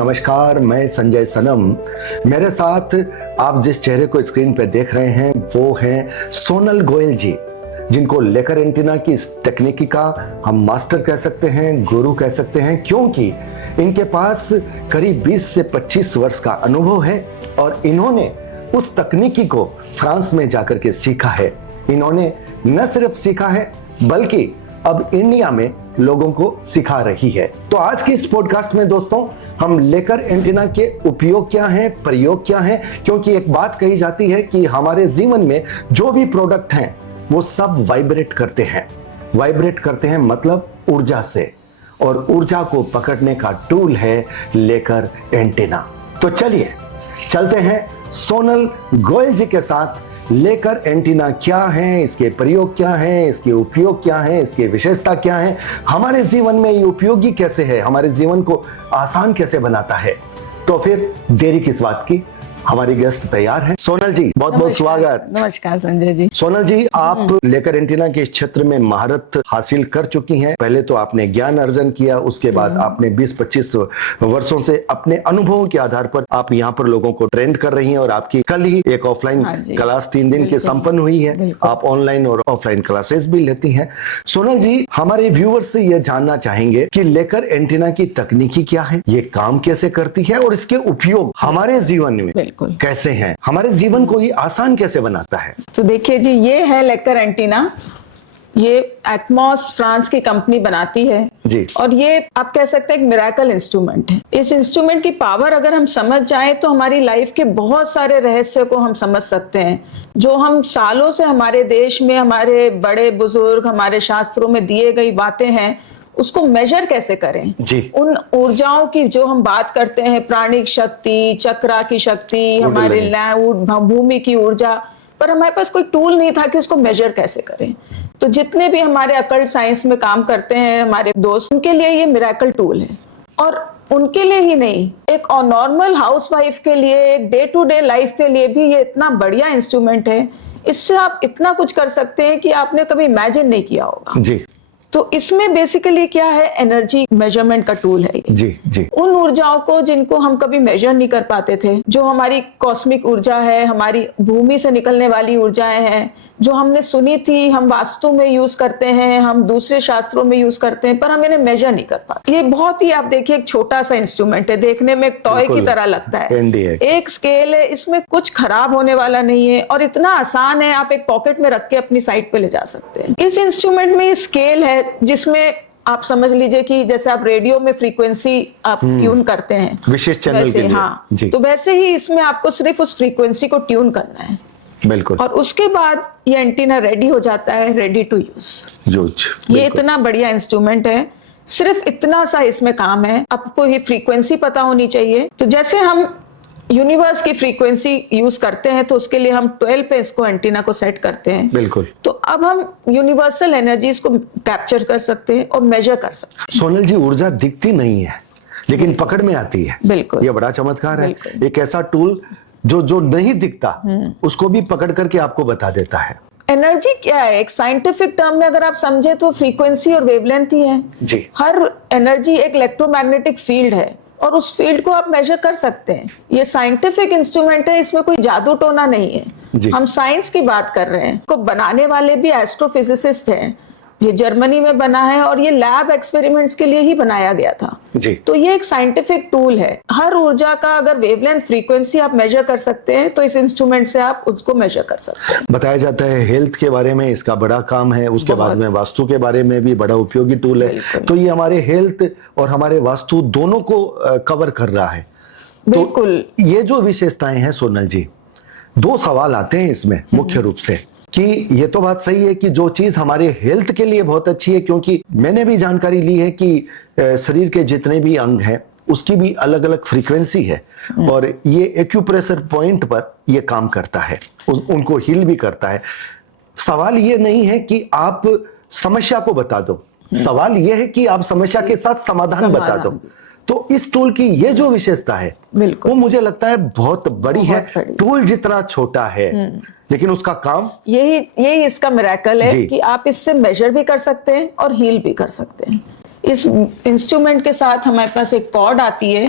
नमस्कार, मैं संजय सनम। मेरे साथ आप जिस चेहरे को स्क्रीन पे देख रहे हैं वो हैं सोनल गोयल जी, जिनको लेकर एंटीना की इस तकनीकी का हम मास्टर कह सकते हैं, गुरु कह सकते हैं, क्योंकि इनके पास करीब 20 से 25 वर्ष का अनुभव है और इन्होंने उस तकनीकी को फ्रांस में जाकर के सीखा है। इन्होंने न सिर्फ सीखा है बल्कि अब इंडिया में लोगों को सिखा रही है। तो आज की इस पॉडकास्ट में दोस्तों हम लेकर एंटीना के उपयोग क्या हैं, प्रयोग क्या हैं, क्योंकि एक बात कही जाती है कि हमारे जीवन में जो भी प्रोडक्ट हैं वो सब वाइब्रेट करते हैं। वाइब्रेट करते हैं मतलब ऊर्जा से, और ऊर्जा को पकड़ने का टूल है लेकर एंटीना। तो चलिए चलते हैं सोनल गोयल जी के साथ। लेकर एंटीना क्या है, इसके प्रयोग क्या है, इसके उपयोग क्या है, इसके विशेषता क्या है, हमारे जीवन में ये उपयोगी कैसे है, हमारे जीवन को आसान कैसे बनाता है। तो फिर देरी किस बात की, हमारी गेस्ट तैयार है। सोनल जी बहुत बहुत स्वागत। नमस्कार संजय जी। सोनल जी, आप लेकर एंटीना के क्षेत्र में महारत हासिल कर चुकी हैं। पहले तो आपने ज्ञान अर्जन किया, उसके बाद आपने 20-25 वर्षों से अपने अनुभवों के आधार पर आप यहाँ पर लोगों को ट्रेंड कर रही हैं, और आपकी कल ही एक ऑफलाइन क्लास 3 दिन की संपन्न हुई है। आप ऑनलाइन और ऑफलाइन क्लासेस भी लेती हैं। सोनल जी, हमारे व्यूअर्स से ये जानना चाहेंगे कि लेकर एंटीना की तकनीकी क्या है, ये काम कैसे करती है और इसके उपयोग हमारे जीवन में कैसे हैं, हमारे जीवन को ये आसान कैसे बनाता है। तो देखिए जी, ये है लेकर एंटीना। ये एटमॉस फ्रांस की कंपनी बनाती है जी, और ये आप कह सकते हैं एक मिरेकल इंस्ट्रूमेंट है। इस इंस्ट्रूमेंट की पावर अगर हम समझ जाएं तो हमारी लाइफ के बहुत सारे रहस्य को हम समझ सकते हैं, जो हम सालों से हमारे देश में हमारे बड़े बुजुर्ग हमारे शास्त्रों में दिए गई बातें हैं, उसको मेजर कैसे करें जी। उन ऊर्जाओं की जो हम बात करते हैं, प्राणिक शक्ति, चक्रा की शक्ति, हमारे भूमि की ऊर्जा, पर हमारे पास कोई टूल नहीं था कि उसको मेजर कैसे करें। तो जितने भी हमारे अकल्ट साइंस में काम करते हैं हमारे दोस्त, उनके लिए ये मिरेकल टूल है। और उनके लिए ही नहीं, एक नॉर्मल हाउसवाइफ के लिए, एक डे टू डे लाइफ के लिए भी ये इतना बढ़िया इंस्ट्रूमेंट है। इससे आप इतना कुछ कर सकते हैं कि आपने कभी इमेजिन नहीं किया होगा जी। तो इसमें बेसिकली क्या है, एनर्जी मेजरमेंट का टूल है ये। जी। उन ऊर्जाओं को जिनको हम कभी मेजर नहीं कर पाते थे, जो हमारी कॉस्मिक ऊर्जा है, हमारी भूमि से निकलने वाली ऊर्जाएं हैं, जो हमने सुनी थी, हम वास्तु में यूज करते हैं, हम दूसरे शास्त्रों में यूज करते हैं, पर हम इन्हें मेजर नहीं कर पाते। ये बहुत ही, आप देखिए, एक छोटा सा इंस्ट्रूमेंट है, देखने में एक टॉय की तरह लगता है। एक स्केल है, इसमें कुछ खराब होने वाला नहीं है और इतना आसान है, आप एक पॉकेट में रख के अपनी साइड पे ले जा सकते हैं। इस इंस्ट्रूमेंट में स्केल है जिसमें आप समझ लीजिए कि जैसे आप रेडियो में फ्रीक्वेंसी आप ट्यून करते हैं विशेष चैनल के लिए। हाँ जी। तो वैसे ही इसमें आपको सिर्फ उस फ्रीक्वेंसी को ट्यून करना है, बिल्कुल, और उसके बाद ये एंटीना रेडी हो जाता है, रेडी टू यूज। ये इतना बढ़िया इंस्ट्रूमेंट है, सिर्फ इतना सा इसमें काम है, आपको ये फ्रीक्वेंसी पता होनी चाहिए। तो जैसे हम यूनिवर्स की फ्रीक्वेंसी यूज करते हैं तो उसके लिए हम 12 पे इसको एंटीना को सेट करते हैं, बिल्कुल। तो अब हम यूनिवर्सल एनर्जीज को कैप्चर कर सकते हैं और मेजर कर सकते हैं। सोनल जी, ऊर्जा दिखती नहीं है लेकिन पकड़ में आती है, बिल्कुल। ये बड़ा चमत्कार है, एक ऐसा टूल जो नहीं दिखता उसको भी पकड़ करके आपको बता देता है। एनर्जी क्या है, एक साइंटिफिक टर्म में अगर आप समझे तो फ्रीक्वेंसी और वेवलेंथ ही है जी। हर एनर्जी एक इलेक्ट्रोमैग्नेटिक फील्ड है और उस फील्ड को आप मेजर कर सकते हैं। ये साइंटिफिक इंस्ट्रूमेंट है, इसमें कोई जादू टोना नहीं है। हम साइंस की बात कर रहे हैं। को बनाने वाले भी एस्ट्रोफिजिसिस्ट हैं, ये जर्मनी में बना है और ये लैब एक्सपेरिमेंट्स के लिए ही बनाया गया था जी। तो ये एक साइंटिफिक टूल है। हर ऊर्जा का अगर वेवलेंथ फ्रीक्वेंसी आप मेजर कर सकते हैं तो इस इंस्ट्रूमेंट से आप उसको मेजर कर सकते हैं। बताया जाता है हेल्थ के बारे में इसका बड़ा काम है, उसके बाद में वास्तु के बारे में भी बड़ा उपयोगी टूल है। तो ये हमारे हेल्थ और हमारे वास्तु दोनों को कवर कर रहा है। बिल्कुल। तो ये जो विशेषताएं हैं सोनल जी, 2 सवाल आते हैं इसमें मुख्य रूप से, कि ये तो बात सही है कि जो चीज हमारे हेल्थ के लिए बहुत अच्छी है, क्योंकि मैंने भी जानकारी ली है कि शरीर के जितने भी अंग हैं उसकी भी अलग अलग फ्रीक्वेंसी है और ये एक्यूप्रेशर पॉइंट पर ये काम करता है, उनको हील भी करता है। सवाल ये नहीं है कि आप समस्या को बता दो, सवाल ये है कि आप समस्या के साथ समाधान बता दो। तो इस टूल की ये जो विशेषता है वो मुझे लगता है बहुत बड़ी है। टूल जितना छोटा है लेकिन उसका काम, यही इसका मिरेकल है कि आप इससे मेजर भी कर सकते हैं और हील भी कर सकते हैं। इस इंस्ट्रूमेंट के साथ हमारे पास एक कॉर्ड आती है,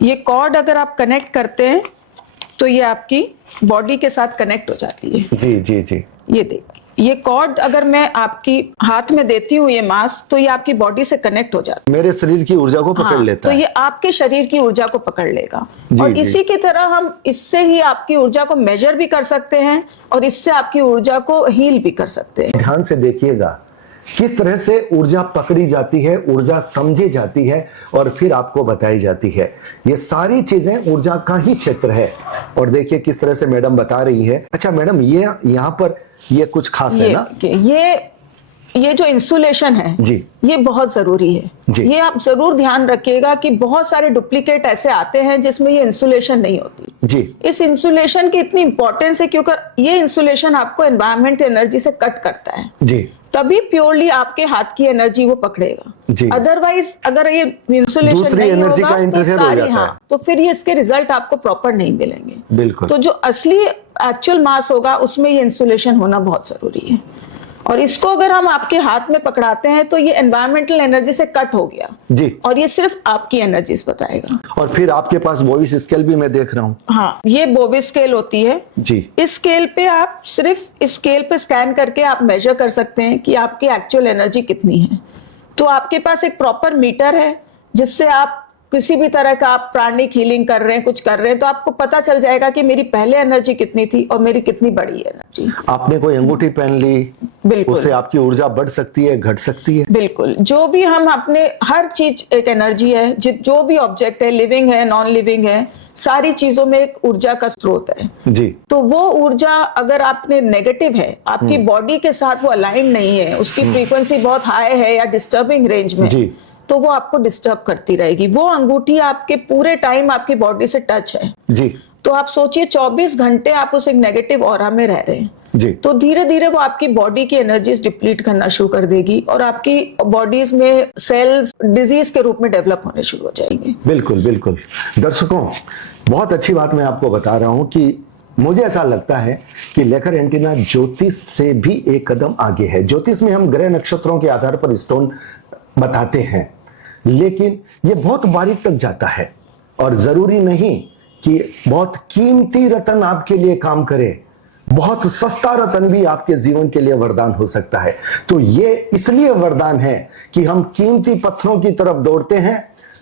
ये कॉर्ड अगर आप कनेक्ट करते हैं तो ये आपकी बॉडी के साथ कनेक्ट हो जाती है। जी जी जी। ये देखिए, ये कॉर्ड अगर मैं आपकी हाथ में देती हूँ ये मास्क, तो ये आपकी बॉडी से कनेक्ट हो जाता है। मेरे शरीर की ऊर्जा को पकड़ लेता तो है। ये आपके शरीर की ऊर्जा को पकड़ लेगा। जी, और जी। इसी की तरह हम इससे ही आपकी ऊर्जा को मेजर भी कर सकते हैं और इससे आपकी ऊर्जा को हील भी कर सकते हैं। ध्यान से देखिएगा किस तरह से ऊर्जा पकड़ी जाती है, ऊर्जा समझी जाती है और फिर आपको बताई जाती है। ये सारी चीजें ऊर्जा का ही क्षेत्र है। और देखिए किस तरह से मैडम बता रही है। अच्छा मैडम, ये यहाँ पर ये कुछ खास है ना? ये जो इंसुलेशन है जी, ये बहुत जरूरी है जी। ये आप जरूर ध्यान रखिएगा कि बहुत सारे डुप्लीकेट ऐसे आते हैं जिसमें ये इंसुलेशन नहीं होती जी। इस इंसुलेशन की इतनी इंपॉर्टेंस है क्योंकि ये इंसुलेशन आपको एनवायरमेंट एनर्जी से कट करता है जी। तभी प्योरली आपके हाथ की एनर्जी वो पकड़ेगा। जी। अदरवाइज अगर ये इंसुलेशन दूसरी नहीं एनर्जी होगा का तो इंटरफेयर हो जाता है। तो फिर ये इसके रिजल्ट आपको प्रॉपर नहीं मिलेंगे। बिल्कुल। तो जो असली एक्चुअल मास होगा उसमें ये इंसुलेशन होना बहुत जरूरी है। और इसको अगर हम आपके हाथ में पकड़ाते हैं तो ये एनवायरमेंटल एनर्जी से कट हो गया जी। और ये सिर्फ आपकी एनर्जीज बताएगा। और फिर आपके पास वॉइस स्केल भी मैं देख रहा हूँ। हाँ, ये बोवी स्केल होती है जी। इस स्केल पे आप सिर्फ इस स्केल पे स्कैन करके आप मेजर कर सकते हैं कि आपकी एक्चुअल एनर्जी कितनी है। तो आपके पास एक प्रॉपर मीटर है जिससे आप किसी भी तरह का आप प्राणिक हीलिंग कर रहे हैं, कुछ कर रहे हैं, तो आपको पता चल जाएगा कि मेरी पहले एनर्जी कितनी थी और मेरी कितनी बड़ी एनर्जी। आपने कोई अंगूठी पहन ली, बिल्कुल, उससे आपकी ऊर्जा बढ़ सकती है, घट सकती है। बिल्कुल। जो भी हम अपने हर चीज एक एनर्जी है, जो भी ऑब्जेक्ट है, लिविंग है, नॉन लिविंग है, सारी चीजों में एक ऊर्जा का स्रोत है। जी। तो वो ऊर्जा अगर आपने नेगेटिव है, आपकी बॉडी के साथ वो अलाइन नहीं है, उसकी फ्रीक्वेंसी बहुत हाई है या डिस्टर्बिंग रेंज में, जी। तो वो आपको डिस्टर्ब करती रहेगी। वो अंगूठी आपके पूरे टाइम आपकी बॉडी से टच है। जी। तो आप सोचिए 24 घंटे आप उस एक नेगेटिव ऑरा में रह रहे हैं। जी। तो धीरे धीरे वो आपकी बॉडी की एनर्जीज डिप्लीट करना शुरू कर देगी और आपकी बॉडीज में सेल्स डिजीज के रूप में डेवलप होने शुरू हो जाएंगे। बिल्कुल बिल्कुल। दर्शकों, बहुत अच्छी बात मैं आपको बता रहा हूं कि मुझे ऐसा लगता है कि लेकर एंटीना ज्योतिष से भी एक कदम आगे है। ज्योतिष में हम ग्रह नक्षत्रों के आधार पर स्टोन बताते हैं, लेकिन ये बहुत बारीक तक जाता है और जरूरी नहीं कि बहुत कीमती रत्न आपके लिए काम करे। बहुत सस्ता रत्न भी आपके जीवन के लिए वरदान हो सकता है। तो ये इसलिए वरदान है कि हम कीमती पत्थरों की तरफ दौड़ते हैं,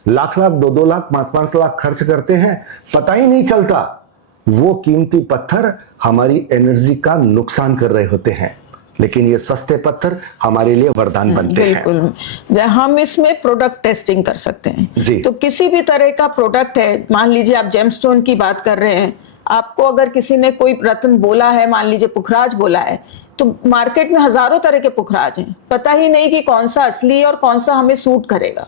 लाख लाख, 2-2 लाख, 5-5 लाख खर्च करते हैं, पता ही नहीं चलता वो कीमती पत्थर हमारी एनर्जी का नुकसान कर रहे होते हैं। लेकिन ये सस्ते पत्थर हमारे लिए वरदान बनते हैं। बिल्कुल। हम इसमें प्रोडक्ट टेस्टिंग कर सकते हैं। जी। तो किसी भी तरह का प्रोडक्ट है, मान लीजिए आप जेमस्टोन की बात कर रहे हैं, आपको अगर किसी ने कोई रत्न बोला है, मान लीजिए पुखराज बोला है, तो मार्केट में हजारों तरह के पुखराज हैं, पता ही नहीं कि कौन सा असली है और कौन सा हमें सूट करेगा।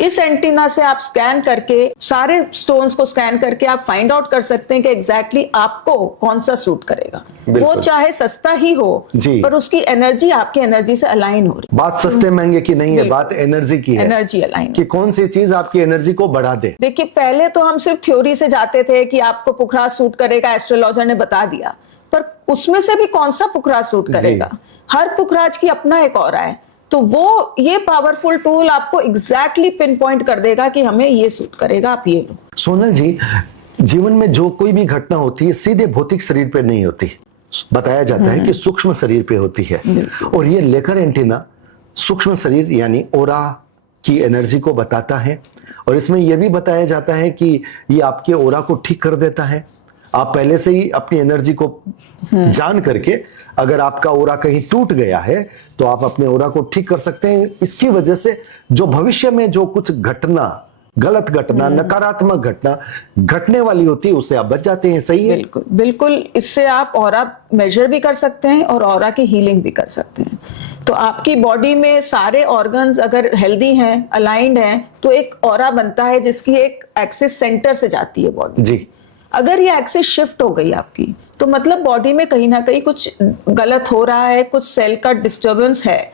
इस एंटीना से आप स्कैन करके, सारे स्टोन्स को स्कैन करके आप फाइंड आउट कर सकते हैं कि एग्जैक्टली आपको कौन सा सूट करेगा। वो चाहे सस्ता ही हो, पर उसकी एनर्जी आपकी एनर्जी से अलाइन हो रही। बात सस्ते महंगे की नहीं है, बात एनर्जी की है। एनर्जी अलाइन कि कौन सी चीज आपकी एनर्जी को बढ़ा दे। देखिए, पहले तो हम सिर्फ थ्योरी से जाते थे कि आपको पुखराज सूट करेगा, एस्ट्रोलॉजर ने बता दिया, पर उसमें से भी कौन सा पुखराज सूट करेगा? हर पुखराज की अपना एक ऑरा है। तो वो ये पावरफुल टूल आपको एग्जैक्टली पिन पॉइंट कर देगा कि हमें ये सूट करेगा, आप ये लो। सोनल जी, जीवन में जो कोई भी घटना होती है सीधे भौतिक शरीर पे नहीं होती, बताया जाता है कि सूक्ष्म शरीर पे होती है। और ये लेकर एंटीना सूक्ष्म शरीर यानी ओरा की एनर्जी को बताता है। और इसमें यह भी बताया जाता है कि ये आपके ओरा को ठीक कर देता है। आप पहले से ही अपनी एनर्जी को जान करके, अगर आपका ओरा कहीं टूट गया है तो आप अपने ओरा को ठीक कर सकते हैं। इसकी वजह से जो भविष्य में जो कुछ घटना, गलत घटना, नकारात्मक घटना घटने वाली होती है, उससे आप बच जाते हैं। सही है? बिल्कुल बिल्कुल। इससे आप ऑरा मेजर भी कर सकते हैं और ऑरा की हीलिंग भी कर सकते हैं। तो आपकी बॉडी में सारे ऑर्गन्स अगर हेल्दी हैं, अलाइंड हैं, तो एक ऑरा बनता है जिसकी एक एक्सिस सेंटर से जाती है बॉडी जी। अगर ये एक्सिस शिफ्ट हो गई आपकी, तो मतलब बॉडी में कहीं ना कहीं कुछ गलत हो रहा है, कुछ सेल का डिस्टर्बेंस है।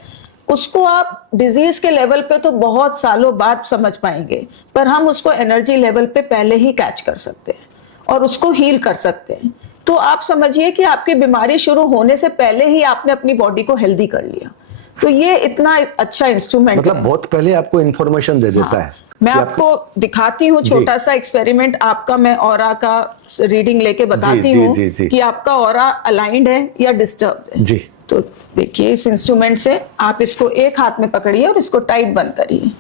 उसको आप डिजीज के लेवल पे तो बहुत सालों बाद समझ पाएंगे, पर हम उसको एनर्जी लेवल पे पहले ही कैच कर सकते हैं और उसको हील कर सकते हैं। तो आप समझिए कि आपकी बीमारी शुरू होने से पहले ही आपने अपनी बॉडी को हेल्दी कर लिया। तो ये इतना अच्छा इंस्ट्रूमेंट मतलब बहुत पहले आपको इन्फॉर्मेशन दे देता है। मैं कि आपको दिखाती हूँ छोटा सा एक्सपेरिमेंट आपका, मैं ऑरा का रीडिंग लेके बताती जी, हूँ जी, जी। कि आपका ऑरा अलाइंड है या डिस्टर्ब है। जी तो देखिए इस इंस्ट्रूमेंट से आप इसको एक हाथ में पकड़िए और इसको टाइट बंद करिए।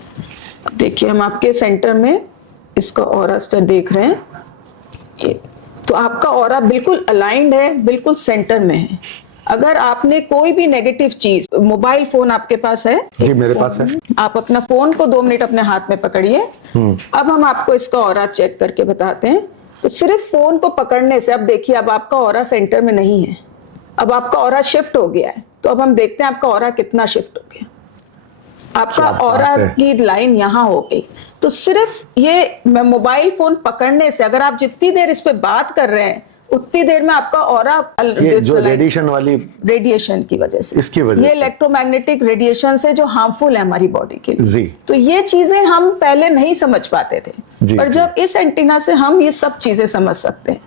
देखिए हम आपके सेंटर में इसका ऑरा स्टर देख रहे हैं। ये तो आपका ऑरा बिल्कुल अलाइंड है, बिल्कुल सेंटर में है। अगर आपने कोई भी नेगेटिव चीज, मोबाइल फोन आपके पास है? जी मेरे पास है। आप अपना फोन को 2 मिनट अपने हाथ में पकड़िए। अब हम आपको इसका ऑरा चेक करके बताते हैं। तो सिर्फ फोन को पकड़ने से, अब देखिए अब आपका ऑरा सेंटर में नहीं है, अब आपका ऑरा शिफ्ट हो गया है। तो अब हम देखते हैं आपका ऑरा कितना शिफ्ट हो गया। आपका ऑरा की लाइन यहाँ हो गई। तो सिर्फ ये मोबाइल फोन पकड़ने से, अगर आप जितनी देर इस पे बात कर रहे हैं उतनी देर में आपका ऑरा, ये जो रेडिएशन वाली, रेडिएशन की वजह से, इसकी वजह ये से, इलेक्ट्रोमैग्नेटिक रेडिएशन से जो हार्मफुल है हमारी बॉडी के लिए। जी। तो ये चीजें हम पहले नहीं समझ पाते थे, जी, पर जी। जब इस एंटीना से हम ये सब चीजें समझ सकते हैं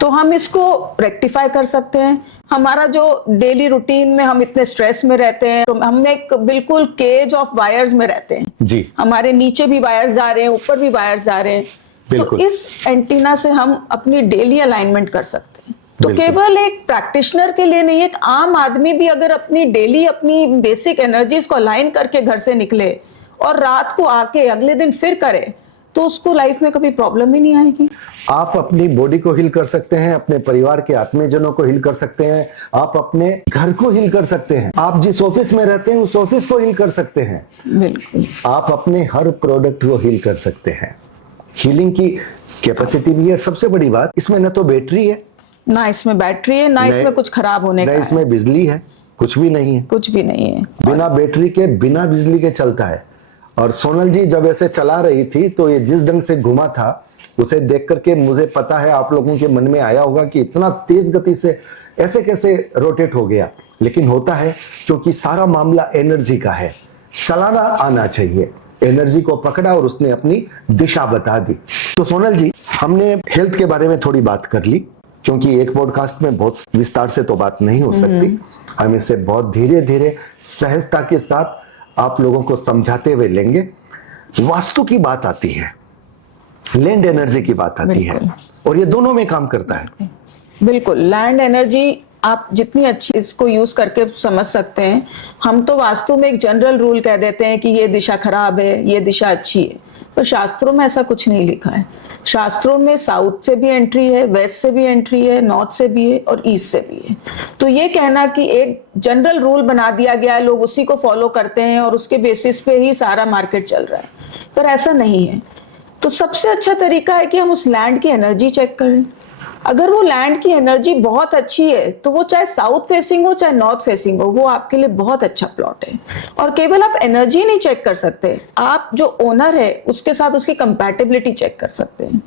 तो हम इसको रेक्टिफाई कर सकते हैं। हमारा जो डेली रूटीन में हम इतने स्ट्रेस में रहते हैं, तो हम एक बिल्कुल केज ऑफ वायर्स में रहते हैं। जी हमारे नीचे भी वायर्स जा रहे हैं, ऊपर भी वायर्स जा रहे हैं। तो बिल्कुल। इस एंटीना से हम अपनी डेली अलाइनमेंट कर सकते हैं। तो बिल्कुल। केवल एक प्रैक्टिशनर के लिए नहीं, एक आम आदमी भी अगर अपनी डेली अपनी बेसिक एनर्जीज को अलाइन करके घर से निकले और रात को आके अगले दिन फिर करे, तो उसको लाइफ में कभी प्रॉब्लम ही नहीं आएगी। आप अपनी बॉडी को हील कर सकते हैं, अपने परिवार के आत्मीयजनों को हील कर सकते हैं, आप अपने घर को हील कर सकते हैं, आप जिस ऑफिस में रहते हैं उस ऑफिस को हील कर सकते हैं, बिल्कुल। आप अपने हर प्रोडक्ट को हील कर सकते हैं। हीलिंग की कैपेसिटी भी है। सबसे बड़ी बात, इसमें न तो बैटरी है, ना इसमें बैटरी है, ना इसमें कुछ खराब होने का न है, इसमें बिजली है, कुछ भी नहीं है। कुछ भी नहीं है। बिना बैटरी के, बिना बिजली के चलता है। और सोनल जी जब ऐसे चला रही थी तो ये जिस ढंग से घुमा था, उसे देख करके मुझे पता है आप लोगों के मन में आया होगा कि इतना तेज गति से ऐसे कैसे रोटेट हो गया। लेकिन होता है क्योंकि सारा मामला एनर्जी का है। चलाना आना चाहिए। एनर्जी को पकड़ा और उसने अपनी दिशा बता दी। तो सोनल जी, हमने हेल्थ के बारे में थोड़ी बात कर ली, क्योंकि एक पॉडकास्ट में बहुत विस्तार से तो बात नहीं हो सकती। हम इसे बहुत धीरे धीरे सहजता के साथ आप लोगों को समझाते हुए लेंगे। वास्तु की बात आती है, लैंड एनर्जी की बात आती है, और ये दोनों में काम करता है। बिल्कुल। लैंड एनर्जी आप जितनी अच्छी इसको यूज करके समझ सकते हैं। हम तो वास्तु में एक जनरल रूल कह देते हैं कि ये दिशा खराब है, ये दिशा अच्छी है, पर शास्त्रों में ऐसा कुछ नहीं लिखा है। शास्त्रों में साउथ से भी एंट्री है, वेस्ट से भी एंट्री है, नॉर्थ से भी है और ईस्ट से भी है। तो ये कहना कि एक जनरल रूल बना दिया गया है, लोग उसी को फॉलो करते हैं और उसके बेसिस पे ही सारा मार्केट चल रहा है, पर ऐसा नहीं है। तो सबसे अच्छा तरीका है कि हम उस लैंड की एनर्जी चेक करें। अगर वो लैंड की एनर्जी बहुत अच्छी है तो वो चाहे साउथ फेसिंग हो चाहे नॉर्थ फेसिंग हो, वो आपके लिए बहुत अच्छा प्लॉट है। और केवल आप एनर्जी नहीं चेक कर सकते, आप जो ओनर है उसके साथ उसकी कंपैटिबिलिटी चेक कर सकते हैं।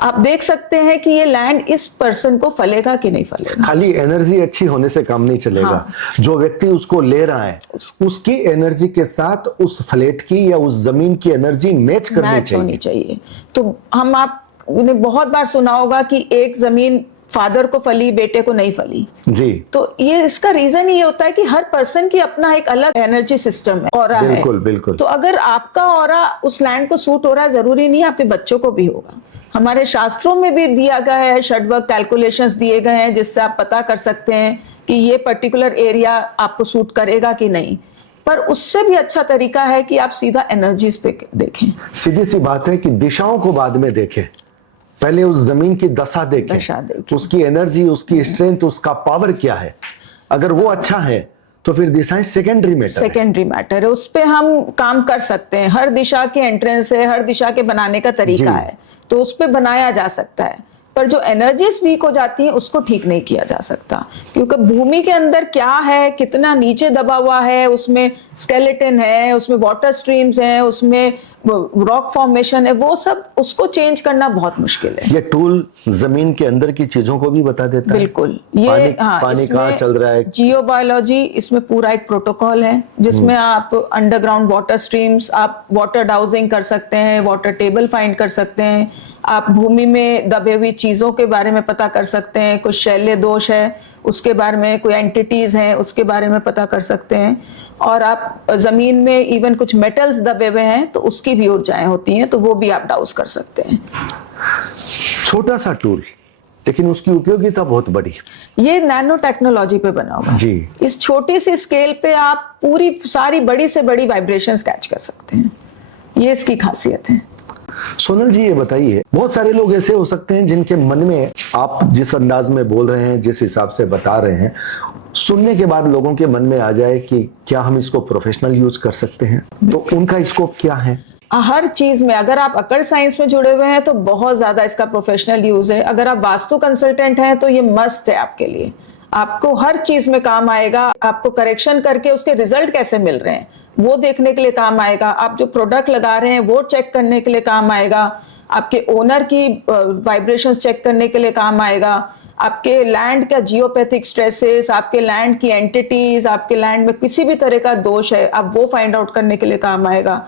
आप देख सकते हैं कि ये लैंड इस पर्सन को फलेगा कि नहीं फलेगा। खाली एनर्जी अच्छी होने से काम नहीं चलेगा। हाँ। जो व्यक्ति उसको ले रहा है उसकी एनर्जी के साथ उस फ्लैट की या उस जमीन की एनर्जी मैच होनी चाहिए। तो हम आपने बहुत बार सुना होगा कि एक जमीन फादर को फली, बेटे को नहीं फली जी। तो ये इसका रीजन ये होता है कि हर पर्सन की अपना एक अलग एनर्जी सिस्टम है, ऑरा है। बिल्कुल बिल्कुल। तो अगर आपका ऑरा उस लैंड को सूट हो रहा है, जरूरी नहीं आपके बच्चों को भी होगा। हमारे शास्त्रों में भी दिया गया है, षडवर्ग कैलकुलेशंस दिए गए हैं, जिससे आप पता कर सकते हैं कि ये पर्टिकुलर एरिया आपको सूट करेगा कि नहीं। पर उससे भी अच्छा तरीका है कि आप सीधा एनर्जीज पे देखें। सीधी सी बात है कि दिशाओं को बाद में देखें, पहले उस जमीन की दशा देखें, उसकी एनर्जी, उसकी स्ट्रेंथ, उसका पावर क्या है। अगर वो अच्छा है तो फिर दिशाएं सेकेंडरी मैटर है। उस पे हम काम कर सकते हैं। हर दिशा के एंट्रेंस है, हर दिशा के बनाने का तरीका है, तो उस पे बनाया जा सकता है। पर जो एनर्जीज वीक हो जाती हैं उसको ठीक नहीं किया जा सकता, क्योंकि भूमि के अंदर क्या है, कितना नीचे दबा हुआ है, उसमें स्केलेटन है, उसमें वाटर स्ट्रीम्स हैं, उसमें रॉक फॉर्मेशन है, वो सब उसको चेंज करना बहुत मुश्किल है। ये टूल जमीन के अंदर की चीजों को भी बता देता है। बिल्कुल। ये पानी कहाँ चल रहा है, जियोबायोलॉजी इसमें पूरा एक प्रोटोकॉल है, जिसमें आप अंडरग्राउंड वाटर स्ट्रीम्स, आप वाटर डाउजिंग कर सकते हैं, वाटर टेबल फाइंड कर सकते हैं, आप भूमि में दबे हुई चीजों के बारे में पता कर सकते हैं, कुछ शैल्य दोष है उसके बारे में, कोई एंटिटीज हैं उसके बारे में पता कर सकते हैं। और आप जमीन में इवन कुछ मेटल्स दबे हुए हैं तो उसकी भी ऊर्जाएं होती हैं, तो वो भी आप डाउस कर सकते हैं। छोटा सा टूल लेकिन उसकी उपयोगिता बहुत बड़ी। ये नैनो टेक्नोलॉजी पे बना हुआ है जी। इस छोटी सी स्केल पे आप पूरी सारी बड़ी से बड़ी वाइब्रेशंस कैच कर सकते हैं, ये इसकी खासियत है। सोनल जी, ये बताइए, बहुत सारे लोग ऐसे हो सकते हैं जिनके मन में आप जिस अंदाज में बोल रहे हैं, जिस हिसाब से बता रहे हैं, सुनने के बाद लोगों के मन में आ जाए कि क्या हम इसको प्रोफेशनल यूज कर सकते हैं, तो उनका स्कोप क्या है? हर चीज में, अगर आप अकल्ट साइंस में जुड़े हुए हैं तो बहुत ज्यादा इसका प्रोफेशनल यूज है। अगर आप वास्तु कंसल्टेंट हैं तो ये मस्ट है आपके लिए, आपको हर चीज में काम आएगा। आपको करेक्शन करके उसके रिजल्ट कैसे मिल रहे हैं वो देखने के लिए काम आएगा। आप जो प्रोडक्ट लगा रहे हैं वो चेक करने के लिए काम आएगा। आपके ओनर की वाइब्रेशंस चेक करने के लिए काम आएगा। आपके लैंड का जियोपैथिक स्ट्रेसेस, आपके लैंड की एंटिटीज, आपके लैंड में किसी भी तरह का दोष है, आप वो फाइंड आउट करने के लिए काम आएगा।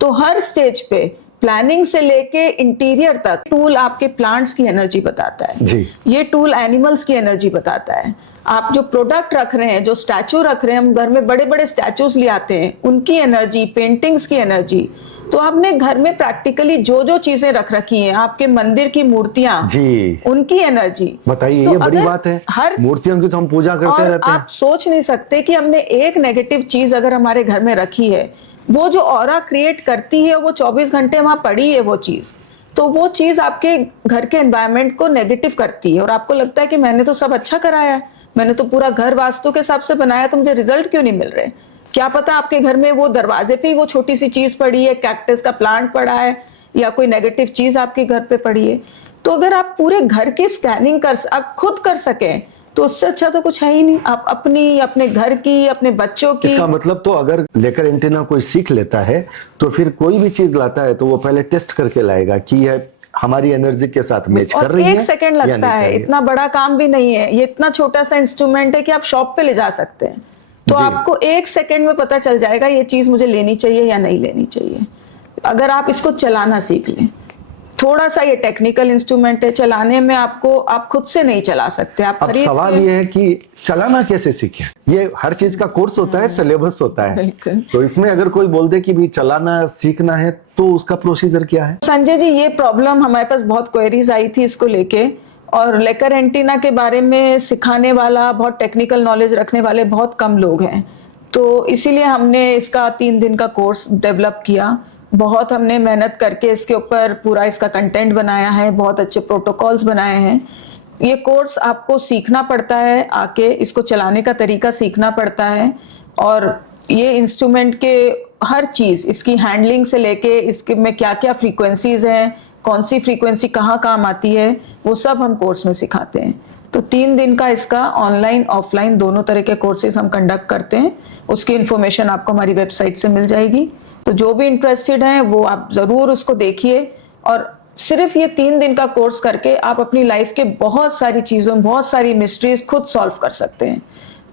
तो हर स्टेज पे, प्लानिंग से लेके इंटीरियर तक, टूल आपके प्लांट्स की एनर्जी बताता है जी। ये टूल एनिमल्स की एनर्जी बताता है। आप जो प्रोडक्ट रख रहे हैं, जो स्टैचू रख रहे हैं, हम घर में बड़े बड़े स्टैचूज ले आते हैं, उनकी एनर्जी, पेंटिंग्स की एनर्जी। तो आपने घर में प्रैक्टिकली जो जो चीजें रख रखी हैं, आपके मंदिर की मूर्तियां जी, उनकी एनर्जी, बताइए। तो ये बड़ी अगर बात है, हर मूर्तियों की तो हम पूजा करते और रहते हैं। आप सोच नहीं सकते कि हमने एक नेगेटिव चीज अगर हमारे घर में रखी है, वो जो ऑरा क्रिएट करती है, वो 24 घंटे वहां पड़ी है वो चीज, तो वो चीज आपके घर के एनवायरनमेंट को नेगेटिव करती है। और आपको लगता है कि मैंने तो सब अच्छा कराया है, मैंने तो पूरा घर वास्तु के हिसाब से बनाया, तो मुझे रिजल्ट क्यों नहीं मिल रहे? क्या पता आपके घर में वो दरवाजे पे ही वो छोटी सी चीज पड़ी है, कैक्टस का प्लांट पड़ा है, या कोई नेगेटिव चीज आपके घर पे पड़ी है। तो अगर आप पूरे घर की स्कैनिंग आप खुद कर सकें तो उससे अच्छा तो कुछ है ही नहीं। आप अपनी, अपने घर की, अपने बच्चों की। इसका मतलब तो अगर लेकर एंटीना कोई सीख लेता है तो फिर कोई भी चीज लाता है तो वो पहले टेस्ट करके लाएगा कि यह हमारी एनर्जी के साथ मैच कर रही है। एक सेकंड लगता है, इतना बड़ा काम भी नहीं है, ये इतना छोटा सा इंस्ट्रूमेंट है कि आप शॉप पे ले जा सकते हैं, तो आपको एक सेकंड में पता चल जाएगा ये चीज मुझे लेनी चाहिए या नहीं लेनी चाहिए, अगर आप इसको चलाना सीख लें। थोड़ा सा ये टेक्निकल इंस्ट्रूमेंट है, चलाने में आपको, आप खुद से नहीं चला सकते। आप अब सवाल ये है कि चलाना कैसे सीखें? ये हर चीज का कोर्स होता है, सिलेबस होता है, तो इसमें अगर कोई बोल दे कि भी चलाना सीखना है तो उसका प्रोसीजर क्या है? संजय जी, ये प्रॉब्लम हमारे पास बहुत क्वेरीज आई थी इसको लेके, और लेकर एंटीना के बारे में सिखाने वाला, बहुत टेक्निकल नॉलेज रखने वाले बहुत कम लोग हैं, तो इसीलिए हमने इसका 3 दिन का कोर्स डेवलप किया। बहुत हमने मेहनत करके इसके ऊपर पूरा इसका कंटेंट बनाया है, बहुत अच्छे प्रोटोकॉल्स बनाए हैं। ये कोर्स आपको सीखना पड़ता है, आके इसको चलाने का तरीका सीखना पड़ता है, और ये इंस्ट्रूमेंट के हर चीज, इसकी हैंडलिंग से लेके इसके में क्या क्या फ्रीक्वेंसीज हैं, कौन सी फ्रीक्वेंसी कहाँ काम आती है, वो सब हम कोर्स में सिखाते हैं। तो 3 दिन का इसका ऑनलाइन ऑफलाइन दोनों तरह के कोर्सेज हम कंडक्ट करते हैं। उसकी इंफॉर्मेशन आपको हमारी वेबसाइट से मिल जाएगी, तो जो भी इंटरेस्टेड हैं वो आप जरूर उसको देखिए। और सिर्फ ये 3 दिन का कोर्स करके आप अपनी लाइफ के बहुत सारी चीजों, बहुत सारी मिस्ट्रीज खुद सॉल्व कर सकते हैं,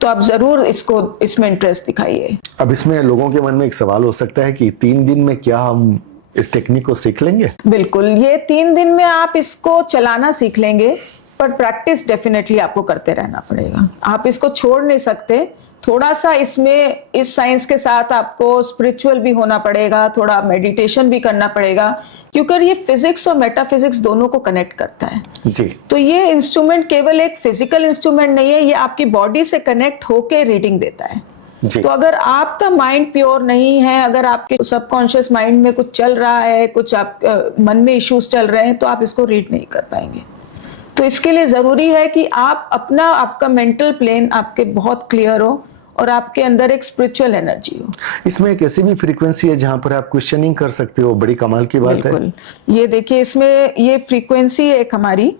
तो आप जरूर इसमें इंटरेस्ट दिखाइए। अब इसमें लोगों के मन में एक सवाल हो सकता है कि 3 दिन में क्या हम इस टेक्निक को सीख लेंगे? बिल्कुल, ये 3 दिन में आप इसको चलाना सीख लेंगे, पर प्रैक्टिस डेफिनेटली आपको करते रहना पड़ेगा, आप इसको छोड़ नहीं सकते। थोड़ा सा इसमें, इस साइंस के साथ आपको स्पिरिचुअल भी होना पड़ेगा, थोड़ा मेडिटेशन भी करना पड़ेगा, क्योंकि ये फिजिक्स और मेटाफिजिक्स दोनों को कनेक्ट करता है जी। तो ये इंस्ट्रूमेंट केवल एक फिजिकल इंस्ट्रूमेंट नहीं है, ये आपकी बॉडी से कनेक्ट होके रीडिंग देता है जी। तो अगर आपका माइंड प्योर नहीं है, अगर आपके सबकॉन्शियस माइंड में कुछ चल रहा है, कुछ आप मन में इश्यूज चल रहे हैं, तो आप इसको रीड नहीं कर पाएंगे। तो इसके लिए जरूरी है कि आपका मेंटल प्लेन आपके बहुत क्लियर हो और आपके अंदर एक स्पिरिचुअल एनर्जी हो। इसमें एक ऐसी भी फ्रीक्वेंसी है जहां पर आप क्वेश्चनिंग कर सकते हो, बड़ी कमाल की बात है। ये देखिए, इसमें ये फ्रीक्वेंसी है एक हमारी,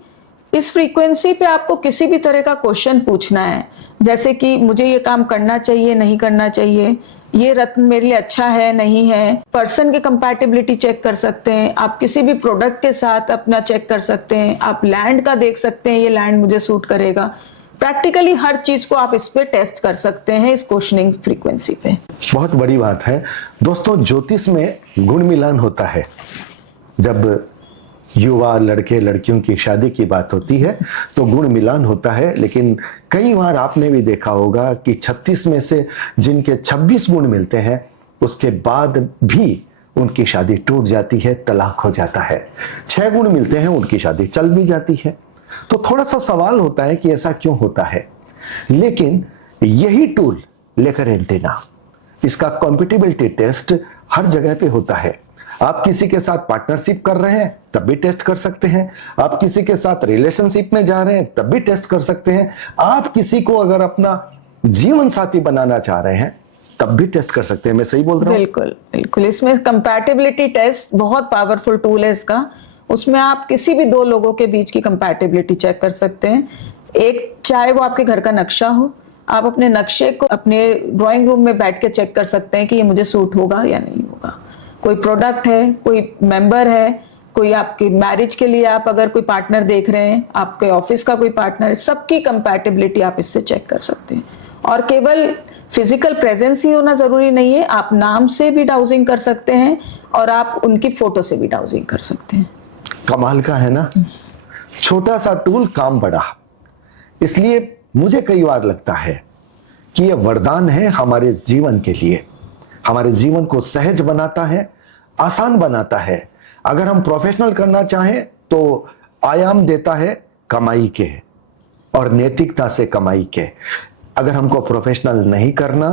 इस फ्रीक्वेंसी पे आपको किसी भी तरह का क्वेश्चन पूछना है, जैसे कि मुझे ये काम करना चाहिए, नहीं करना चाहिए, ये रत्न मेरे लिए अच्छा है, नहीं है, पर्सन की कंपैटिबिलिटी चेक कर सकते हैं, आप किसी भी प्रोडक्ट के साथ अपना चेक कर सकते हैं, आप लैंड का देख सकते हैं, ये लैंड मुझे सूट करेगा। प्रैक्टिकली हर चीज को आप इस पे टेस्ट कर सकते हैं, इस क्वेश्चनिंग फ्रीक्वेंसी पे। बहुत बड़ी बात है दोस्तों, ज्योतिष में गुण मिलान होता है। जब युवा लड़के लड़कियों की शादी की बात होती है तो गुण मिलान होता है, लेकिन कई बार आपने भी देखा होगा कि 36 में से जिनके 26 गुण मिलते हैं उसके बाद भी उनकी शादी टूट जाती है, तलाक हो जाता है। 6 गुण मिलते हैं, उनकी शादी चल भी जाती है। तो थोड़ा सा सवाल होता है कि ऐसा क्यों होता है। लेकिन यही टूल लेकर एंटीना, इसका कॉम्पिटिबिलिटी टेस्ट हर जगह पे होता है। आप किसी के साथ पार्टनरशिप कर रहे हैं तब भी टेस्ट कर सकते हैं, आप किसी के साथ रिलेशनशिप में जा रहे हैं तब भी टेस्ट कर सकते हैं, आप किसी को अगर अपना जीवन साथी बनाना चाह रहे हैं तब भी टेस्ट कर सकते हैं। मैं सही बोल रहा हूँ? बिल्कुल बिल्कुल, इसमें कंपैटिबिलिटी टेस्ट बहुत पावरफुल टूल है इसका। उसमें आप किसी भी दो लोगों के बीच की कंपैटिबिलिटी चेक कर सकते हैं। एक, चाहे वो आपके घर का नक्शा हो, आप अपने नक्शे को अपने ड्राइंग रूम में बैठ के चेक कर सकते हैं कि ये मुझे सूट होगा या नहीं होगा। कोई प्रोडक्ट है, कोई मेंबर है, कोई आपकी मैरिज के लिए आप अगर कोई पार्टनर देख रहे हैं, आपके ऑफिस का कोई पार्टनर है, सबकी कंपैटिबिलिटी आप इससे चेक कर सकते हैं। और केवल फिजिकल प्रेजेंस ही होना जरूरी नहीं है, आप नाम से भी डाउजिंग कर सकते हैं और आप उनकी फोटो से भी डाउजिंग कर सकते हैं। कमाल का है ना, छोटा सा टूल काम बड़ा। इसलिए मुझे कई बार लगता है कि यह वरदान है हमारे जीवन के लिए, हमारे जीवन को सहज बनाता है, आसान बनाता है। अगर हम प्रोफेशनल करना चाहें तो आयाम देता है कमाई के और नैतिकता से कमाई के। अगर हमको प्रोफेशनल नहीं करना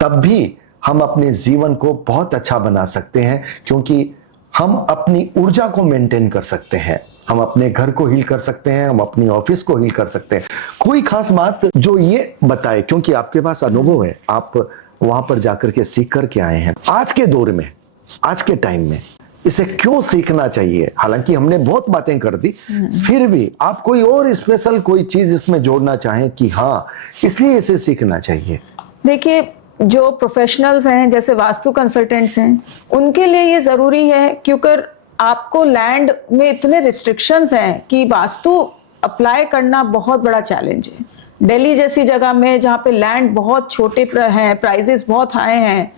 तब भी हम अपने जीवन को बहुत अच्छा बना सकते हैं, क्योंकि हम अपनी ऊर्जा को मेंटेन कर सकते हैं, हम अपने घर को हील कर सकते हैं, हम अपनी ऑफिस को हील कर सकते हैं। कोई खास बात जो ये बताए, क्योंकि आपके पास अनुभव है, आप वहां पर जाकर के सीख करके आए हैं। आज के दौर में, आज के टाइम में इसे क्यों सीखना चाहिए? हालांकि हमने बहुत बातें कर दी, फिर भी आप कोई और स्पेशल कोई चीज इसमें जोड़ना चाहें कि हाँ इसलिए इसे सीखना चाहिए? देखिए, जो प्रोफेशनल्स हैं, जैसे वास्तु कंसल्टेंट्स हैं, उनके लिए ये जरूरी है, क्योंकि आपको लैंड में इतने रिस्ट्रिक्शंस हैं कि वास्तु अप्लाई करना बहुत बड़ा चैलेंज है। दिल्ली जैसी जगह में जहाँ पे लैंड बहुत छोटे हैं, प्राइसेस बहुत हाई हैं,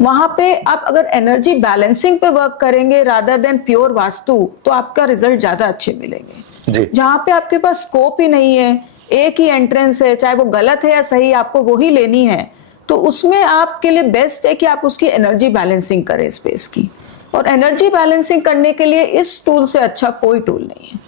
वहां पे आप अगर एनर्जी बैलेंसिंग पे वर्क करेंगे रादर देन प्योर वास्तु, तो आपका रिजल्ट ज्यादा अच्छे मिलेंगे। जहां पे आपके पास स्कोप ही नहीं है, एक ही एंट्रेंस है, चाहे वो गलत है या सही, आपको वही लेनी है, तो उसमें आपके लिए बेस्ट है कि आप उसकी एनर्जी बैलेंसिंग करें स्पेस की। और एनर्जी बैलेंसिंग करने के लिए इस टूल से अच्छा कोई टूल नहीं है।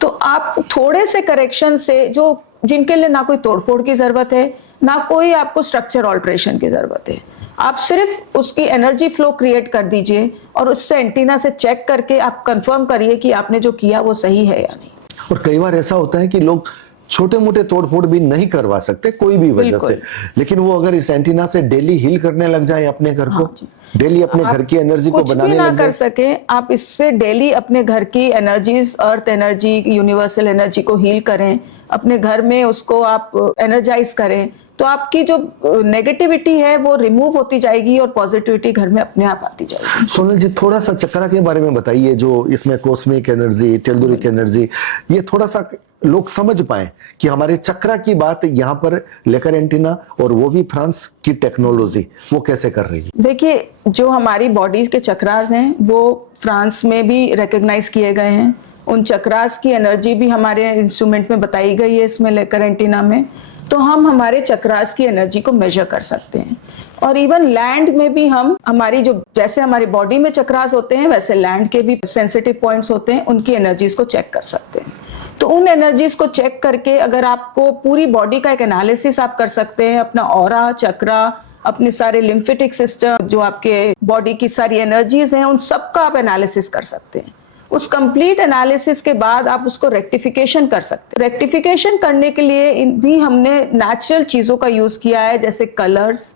तो आप थोड़े से करेक्शन से, जो जिनके लिए ना कोई तोड़फोड़ की जरूरत है, ना कोई आपको स्ट्रक्चर ऑल्ट्रेशन की जरूरत है, आप सिर्फ उसकी एनर्जी फ्लो क्रिएट कर दीजिए और उससे एंटीना से चेक करके आप कंफर्म करिए कि आपने जो किया वो सही है या नहीं। और कई बार ऐसा होता है कि लोग छोटे मोटे तोड़फोड़ भी नहीं करवा सकते कोई भी वजह से, लेकिन वो अगर इस एंटीना से डेली हील करने लग जाए अपने घर को, डेली अपने घर की एनर्जी को बनाने लग जाए, कर सके, आप इससे डेली अपने घर की energies, earth energy, universal energy को हील करें, अपने घर में उसको आप एनर्जाइज करें, तो आपकी जो नेगेटिविटी है वो रिमूव होती जाएगी और पॉजिटिविटी घर में अपने आप आती जाएगी। सोनल जी, थोड़ा सा चक्रा के बारे में बताइए, जो इसमें कॉस्मिक एनर्जी, टेल्डुरिक एनर्जी, ये थोड़ा सा लोग समझ पाए कि हमारे चक्रा की बात यहाँ पर लेकर एंटीना, और वो भी फ्रांस की टेक्नोलॉजी, वो कैसे कर रही है? देखिए, जो हमारी बॉडी के चक्रास हैं वो फ्रांस में भी रिकॉग्नाइज किए गए हैं। उन चक्रास की एनर्जी भी हमारे इंस्ट्रूमेंट में बताई गई है इसमें लेकर एंटीना में, तो हम हमारे चक्रास की एनर्जी को मेजर कर सकते हैं। और इवन लैंड में भी हम हमारी जो, जैसे हमारी बॉडी में चक्रास होते हैं वैसे लैंड के भी सेंसिटिव पॉइंट्स होते हैं, उनकी एनर्जीज को चेक कर सकते हैं। तो उन एनर्जीज को चेक करके अगर आपको पूरी बॉडी का एक एनालिसिस आप कर सकते हैं, अपना ऑरा, चक्रा, अपने सारे लिम्फेटिक सिस्टम, जो आपके बॉडी की सारी एनर्जीज हैं, उन सबका आप एनालिसिस कर सकते हैं। उस कंप्लीट एनालिसिस के बाद आप उसको रेक्टिफिकेशन कर सकते हैं। रेक्टिफिकेशन करने के लिए भी हमने नेचुरल चीजों का यूज किया है, जैसे कलर्स,